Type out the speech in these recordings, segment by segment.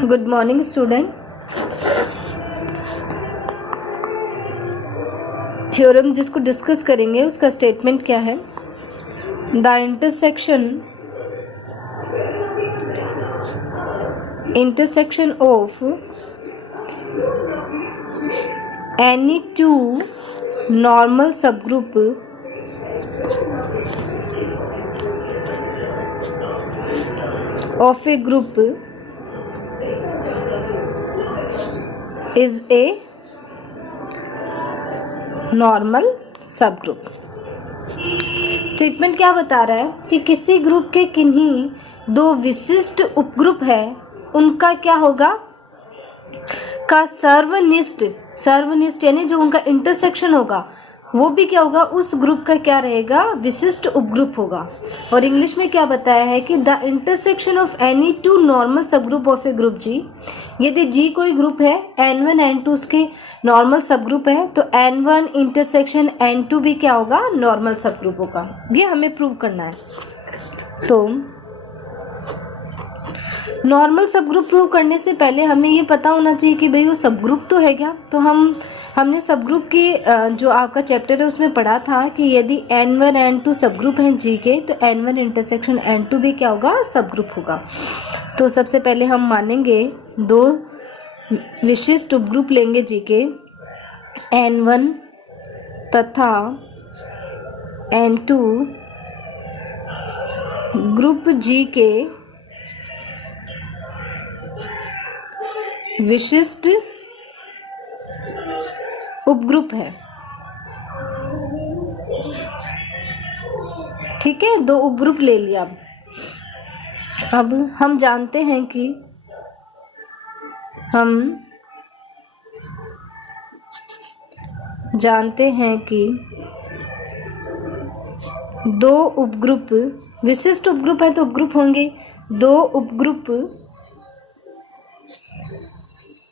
Good morning student. Theorem जिसको discuss करेंगे उसका स्टेटमेंट क्या है? The intersection of any two normal subgroup of a group is a normal subgroup। Statement क्या बता रहा है कि किसी ग्रुप के किन्हीं दो विशिष्ट उपग्रुप है, उनका क्या होगा का सर्वनिष्ठ यानी जो उनका इंटरसेक्शन होगा वो भी क्या होगा, उस ग्रुप का क्या रहेगा, विशिष्ट उपग्रुप होगा। और इंग्लिश में क्या बताया है कि the intersection of any two normal सब ग्रुप ऑफ ए ग्रुप जी। यदि जी कोई ग्रुप है, n1 n2 उसके नॉर्मल सब ग्रुप है, तो n1 इंटरसेक्शन n2 भी क्या होगा, नॉर्मल सब ग्रुप होगा। ये हमें प्रूव करना है। तो नॉर्मल सब ग्रुप प्रूव करने से पहले हमें ये पता होना चाहिए कि भाई वो सब ग्रुप तो है क्या। तो हमने सब ग्रुप की जो आपका चैप्टर है उसमें पढ़ा था कि यदि n1 n2 सब ग्रुप हैं जी के, तो n1 इंटरसेक्शन n2 भी क्या होगा, सब ग्रुप होगा। तो सबसे पहले हम मानेंगे दो विशिष्ट उपग्रुप लेंगे जी के, n1 तथा n2 ग्रुप जी के विशिष्ट उपग्रुप है। ठीक है, दो उपग्रुप ले लिया। अब हम जानते हैं कि दो उपग्रुप विशिष्ट उपग्रुप है, तो उपग्रुप होंगे। दो उपग्रुप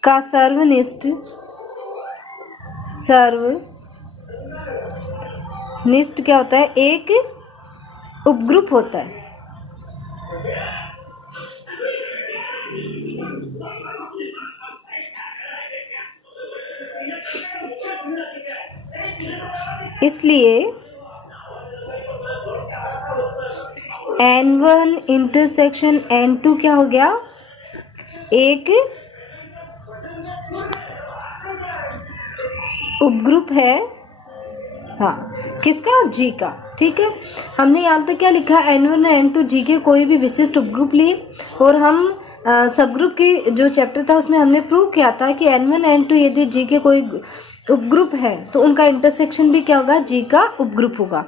का सर्वनिष्ठ क्या होता है, एक उपग्रुप होता है। इसलिए n1 इंटरसेक्शन n2 क्या हो गया, एक उपग्रुप है। हाँ, किसका, जी का। ठीक है, हमने यहाँ तक क्या लिखा, n1 और n2 जी के कोई भी विशिष्ट उपग्रुप लिए, और हम सब ग्रुप की जो चैप्टर था उसमें हमने प्रूव किया था कि n1 n2 यदि जी के कोई उपग्रुप है तो उनका इंटरसेक्शन भी क्या होगा, जी का उपग्रुप होगा।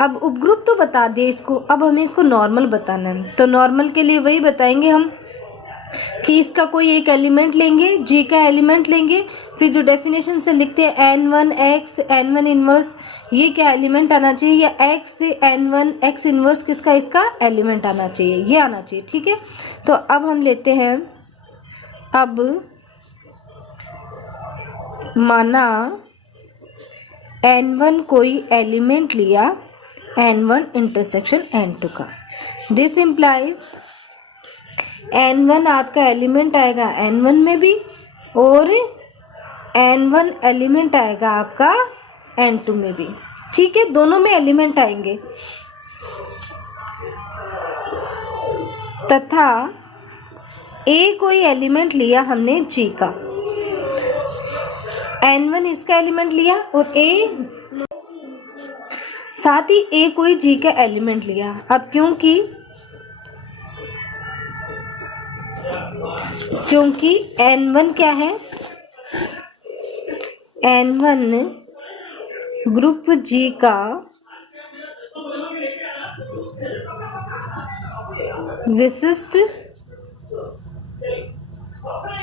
अब उपग्रुप तो बता दिए इसको, अब हमें इसको नॉर्मल बताना है। तो नॉर्मल के लिए वही बताएंगे हम कि इसका कोई एक एलिमेंट लेंगे, जी का एलिमेंट लेंगे, फिर जो डेफिनेशन से लिखते हैं n1 x n1 इनवर्स, ये क्या एलिमेंट आना चाहिए, या x n1 x इनवर्स किसका, इसका एलिमेंट आना चाहिए, ये आना चाहिए। ठीक है, तो अब हम लेते हैं, अब माना n1 कोई एलिमेंट लिया n1 इंटरसेक्शन n2 का, दिस इम्प्लाइज n1 आपका एलिमेंट आएगा n1 में भी, और n1 एलिमेंट आएगा आपका n2 में भी। ठीक है, दोनों में एलिमेंट आएंगे। तथा a कोई एलिमेंट लिया हमने g का, n1 इसका एलिमेंट लिया, और a साथ ही a कोई g का एलिमेंट लिया। अब क्योंकि n1 क्या है, n1 ग्रुप G का विशिष्ट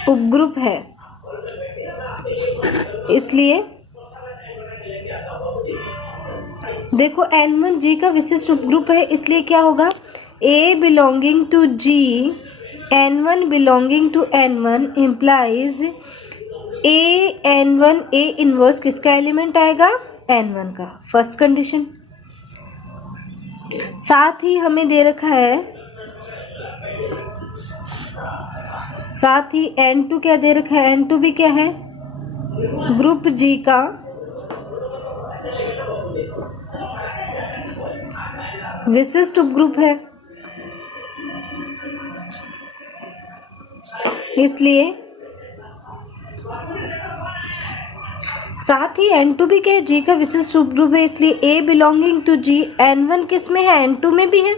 उपग्रुप है, इसलिए देखो n1 G का विशिष्ट उपग्रुप है, इसलिए क्या होगा, A belonging to G n1 belonging to n1 implies a n1 a inverse किसका एलिमेंट आएगा, n1 का, फर्स्ट कंडीशन। साथ ही हमें दे रखा है साथ ही N2 क्या दे रखा है, N2 भी क्या है, ग्रुप जी का विशिष्ट उपग्रुप है, इसलिए साथ ही N2 भी क्या है, G का विशिष्ट उपग्रुप है, इसलिए A belonging to G, N1 किस में है, N2 में भी है,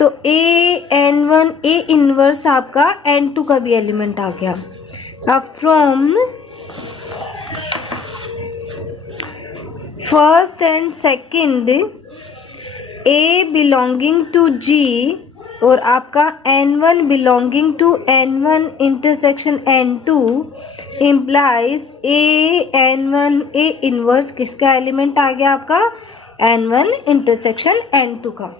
तो N1 A इनवर्स आपका N2 का भी एलिमेंट आ गया। अब from first and second A belonging to G और आपका N1 belonging to N1 intersection N2 implies N1 A inverse किसका एलिमेंट आ गया, आपका N1 इंटरसेक्शन N2 का।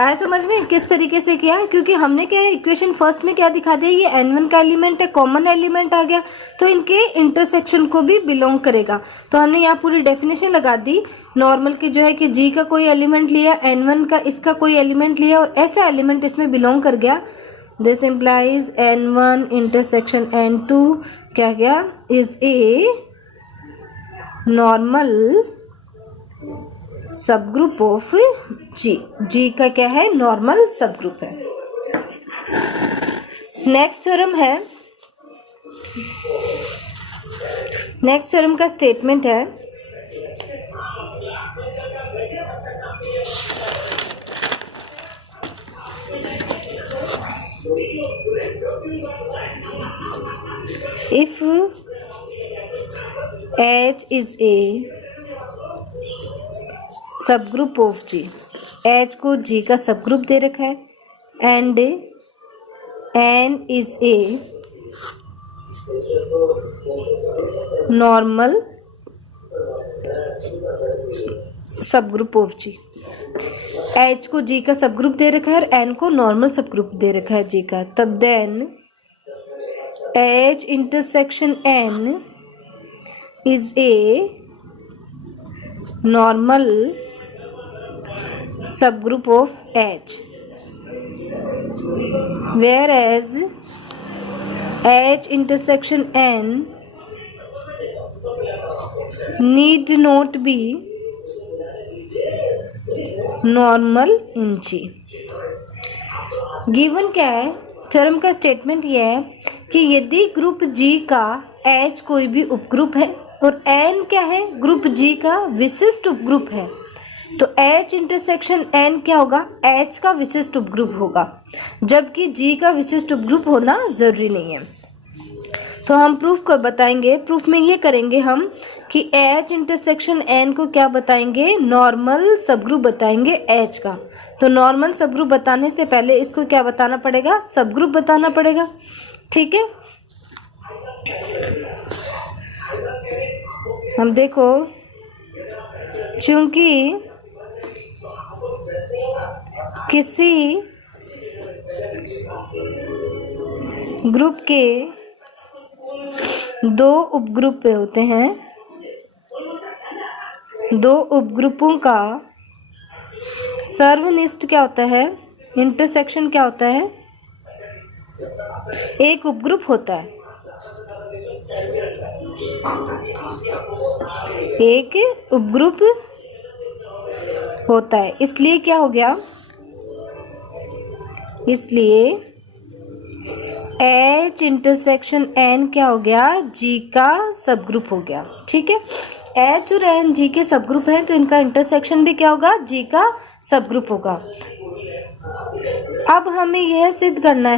आया समझ में किस तरीके से किया है, क्योंकि हमने क्या है इक्वेशन फर्स्ट में क्या दिखा दिया, ये N1 का एलिमेंट है, कॉमन एलिमेंट आ गया, तो इनके इंटरसेक्शन को भी बिलोंग करेगा। तो हमने यहाँ पूरी डेफिनेशन लगा दी, नॉर्मल की जो है कि G का कोई एलिमेंट लिया, N1 का इसका कोई एलिमेंट लिया और ऐसा एलिमेंट इसमें बिलोंग कर गया, this implies N1 intersection N2 क्या गया, is a normal subgroup of G। G का क्या है, नॉर्मल सबग्रुप है। नेक्स्ट थ्योरम है, नेक्स्ट थ्योरम का स्टेटमेंट है, if H is a subgroup of G, H को G का सबग्रुप दे रखा है, and N is a normal subgroup of G। H को G का सबग्रुप दे रखा है और N को नॉर्मल सबग्रुप दे रखा है G का, तब then H intersection N is a normal subgroup of H, whereas H intersection N need not be normal in G। Given क्या है, थ्योरम का स्टेटमेंट यह है कि यदि ग्रुप G का H कोई भी उपग्रुप है और N क्या है, ग्रुप G का विशिष्ट उपग्रुप है, तो H इंटरसेक्शन N क्या होगा, H का विशिष्ट उपग्रुप होगा, जबकि G का विशिष्ट उपग्रुप होना जरूरी नहीं है। तो हम प्रूफ को बताएंगे, प्रूफ में ये करेंगे हम कि H इंटरसेक्शन N को क्या बताएंगे, नॉर्मल सबग्रुप बताएंगे H का। तो नॉर्मल सबग्रुप बताने से पहले इसको क्या बताना पड़ेगा, सबग्रुप बताना पड़ेगा, ठीक है। हम देखो, चूंकि किसी ग्रुप के दो उपग्रुप होते हैं, दो उपग्रुपों का सर्वनिष्ठ क्या होता है, इंटरसेक्शन क्या होता है, एक उपग्रुप होता है, एक उपग्रुप होता है, इसलिए क्या हो गया, इसलिए H इंटरसेक्शन N क्या हो गया, G का सबग्रुप हो गया, ठीक है। H और N G के सबग्रुप हैं, तो इनका इंटरसेक्शन भी क्या होगा, G का सबग्रुप होगा। अब हमें यह सिद्ध करना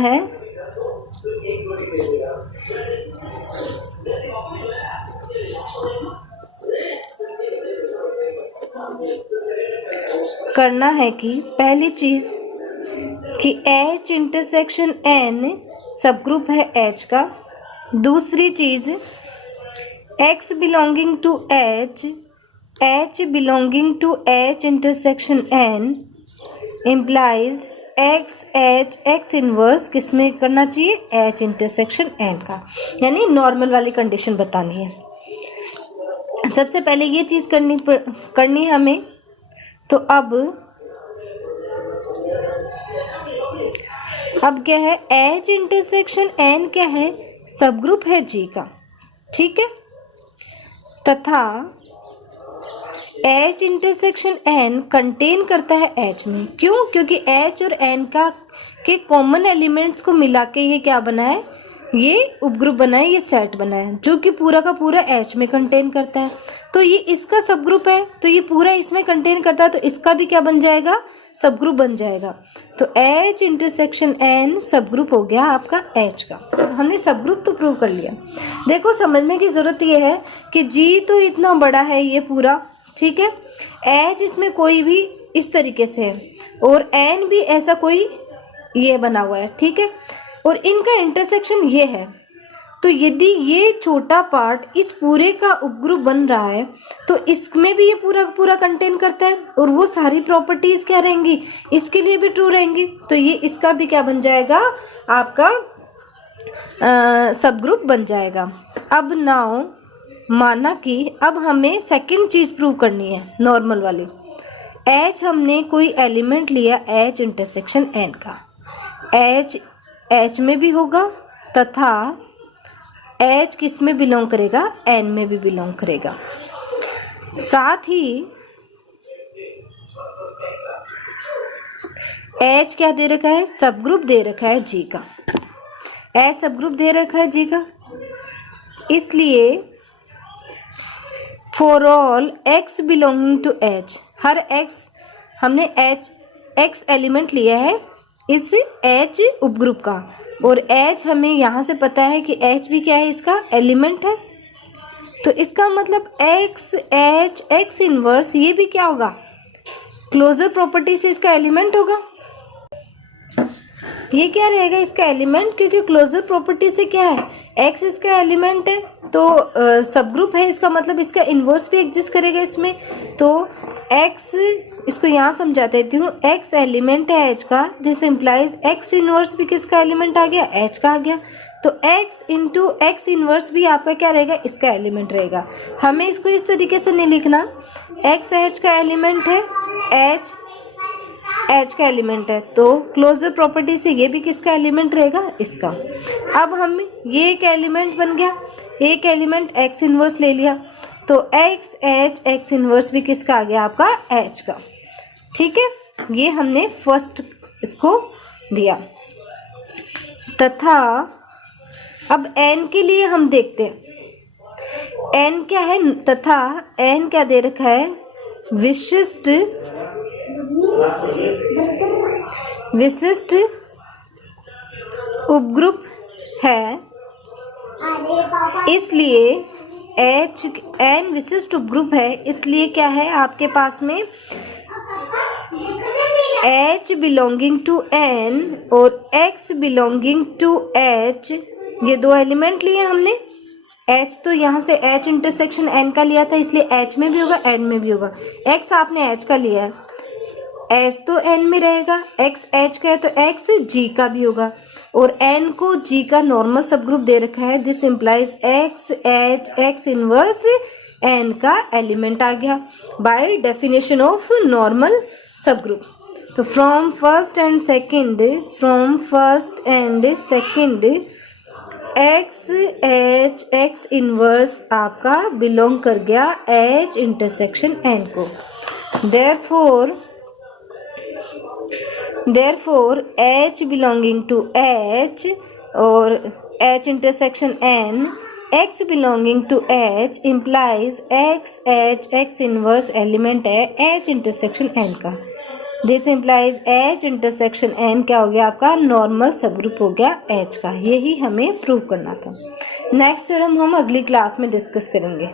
है कि पहली चीज कि H इंटरसेक्शन N सबग्रुप है H का। दूसरी चीज X belonging to H, H belonging to H intersection N implies X inverse किसमें करना चाहिए, H इंटरसेक्शन N का, यानी नॉर्मल वाली कंडीशन बतानी है। सबसे पहले ये चीज करनी हमें। तो अब अब क्या है, H इंटरसेक्शन N क्या है, सब ग्रुप है G का, ठीक है, तथा H इंटरसेक्शन N कंटेन करता है H में। क्यों? क्योंकि H और N का के कॉमन एलिमेंट्स को मिला के ये क्या बना है, ये उपग्रुप बना है, ये सेट बना है, जो कि पूरा का पूरा H में कंटेन करता है। तो ये इसका सब ग्रुप है, तो ये पूरा इसमें कंटेन करता है, तो इसका भी क्या बन जाएगा, सब ग्रुप बन जाएगा। तो H इंटरसेक्शन N सब ग्रुप हो गया आपका H का। तो हमने सब ग्रुप तो प्रूव कर लिया। देखो समझने की ज़रूरत ये है कि G तो इतना बड़ा है ये पूरा, ठीक है, H इसमें कोई भी इस तरीके से है और N भी ऐसा कोई ये बना हुआ है, ठीक है, और इनका इंटरसेक्शन ये है। तो यदि ये छोटा पार्ट इस पूरे का उपग्रुप बन रहा है तो इसमें भी ये पूरा पूरा कंटेन करता है और वो सारी प्रॉपर्टीज क्या रहेंगी, इसके लिए भी ट्रू रहेंगी। तो ये इसका भी क्या बन जाएगा, आपका सब ग्रुप बन जाएगा। अब नाउ माना कि अब हमें सेकंड चीज प्रूव करनी है, नॉर्मल वाली। H हमने कोई एलिमेंट लिया H इंटरसेक्शन N का, H में भी होगा तथा H किस में बिलोंग करेगा, N में भी बिलोंग करेगा। साथ ही H क्या दे रखा है, सब ग्रुप दे रखा है G का, H सब ग्रुप दे रखा है G का, इसलिए for all X belonging to H, हर X हमने X एलिमेंट लिया है इस H उपग्रुप का, और H हमें यहाँ से पता है कि H भी क्या है, इसका एलिमेंट है। तो इसका मतलब X इनवर्स ये भी क्या होगा, क्लोजर प्रॉपर्टी से इसका एलिमेंट होगा। ये क्या रहेगा, इसका एलिमेंट, क्योंकि क्लोजर प्रॉपर्टी से क्या है, X इसका एलिमेंट है, तो सब ग्रुप है, इसका मतलब इसका इन्वर्स भी एग्जिस्ट करेगा इसमें। तो X, इसको यहाँ समझा देती हूँ, X एलिमेंट है H का, दिस इम्प्लाइज X इनवर्स भी किसका एलिमेंट आ गया, H का आ गया। तो X इंटू X इनवर्स भी आपका क्या रहेगा, इसका एलिमेंट रहेगा। हमें इसको इस तरीके से नहीं लिखना, X H का एलिमेंट है, H का एलिमेंट है, तो क्लोजर प्रॉपर्टी से ये भी किसका एलिमेंट रहेगा, इसका। अब हम ये एक एलिमेंट बन गया, एक एलिमेंट X इनवर्स ले लिया, तो X H X इनवर्स भी किसका आ गया, आपका H का, ठीक है। ये हमने फर्स्ट इसको दिया। तथा अब N के लिए हम देखते हैं, N क्या है, तथा N क्या दे रखा है, विशिष्ट उपग्रुप है, इसलिए N विशिष्ट उपग्रुप है, इसलिए क्या है आपके पास में H बिलोंगिंग टू N और X बिलोंगिंग टू H, ये दो एलिमेंट लिए हमने। H तो यहाँ से H इंटरसेक्शन N का लिया था, इसलिए H में भी होगा N में भी होगा। X आपने H का लिया है, H तो N में रहेगा, X H का है तो X G का भी होगा, और N को G का नॉर्मल सब ग्रुप दे रखा है, this implies X H X inverse N का एलिमेंट आ गया बाय डेफिनेशन ऑफ नॉर्मल सब ग्रुप। तो from first and second X H X inverse आपका बिलोंग कर गया H इंटरसेक्शन N को। therefore H belonging to H और H intersection N, X belonging to H implies X H X inverse element है H intersection N का। This implies H intersection N क्या हो गया, आपका नॉर्मल सब ग्रुप हो गया H का। यही हमें प्रूव करना था। नेक्स्ट थ्योरम हम अगली क्लास में डिस्कस करेंगे।